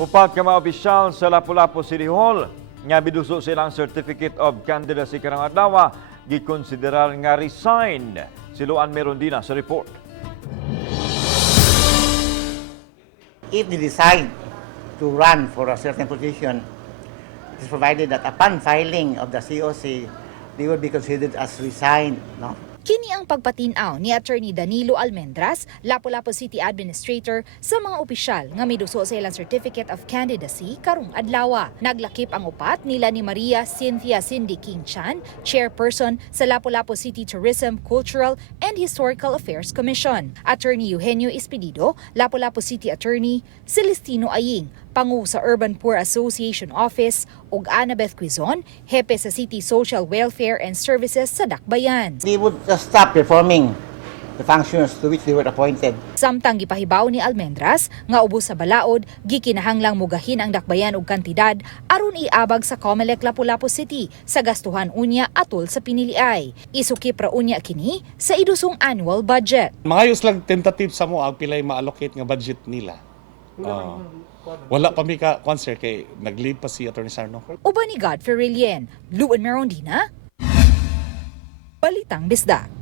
Upat ka mga opisyal sa Lapu-Lapu City Hall nga biduso silang Certificate of Candidacy karang adlaw gikonsiderar nga resign. Siluan meron din sa report. If they decide to run for a certain position, it is provided that upon filing of the COC, they will be considered as resigned. No? Kini ang pagpatinaw ni Attorney Danilo Almendras, Lapu-Lapu City Administrator, sa mga opisyal nga miduso sa ilang Certificate of Candidacy karong adlaw. Naglakip ang upat nila ni Maria Cynthia Cindy King Chan, Chairperson sa Lapu-Lapu City Tourism, Cultural and Historical Affairs Commission. Attorney Eugenio Espedido, Lapu-Lapu City Attorney, Celestino Aying, Pangu sa Urban Poor Association Office, ug Annabeth Quizon, Hepe sa City Social Welfare and Services sa Dakbayan. They would stop performing the functions to which they were appointed. Samtang gipahibaw ni Almendras nga ubos sa balaod, gikinahanglang mugahin ang Dakbayan og kantidad aron iabag sa COMELEC Lapu-Lapu City sa gastuhan unya atol sa piniliay. Isukip ra unya kini sa idusong annual budget. Mangayos lang tentative sa mo ang pilay ma-allocate nga budget nila. Wala pa mi ka concert kay nag-lead pa si Attorney Sarno. Uban ni Godfrey Rilien, Luan Merondina, Balitang Bisdak.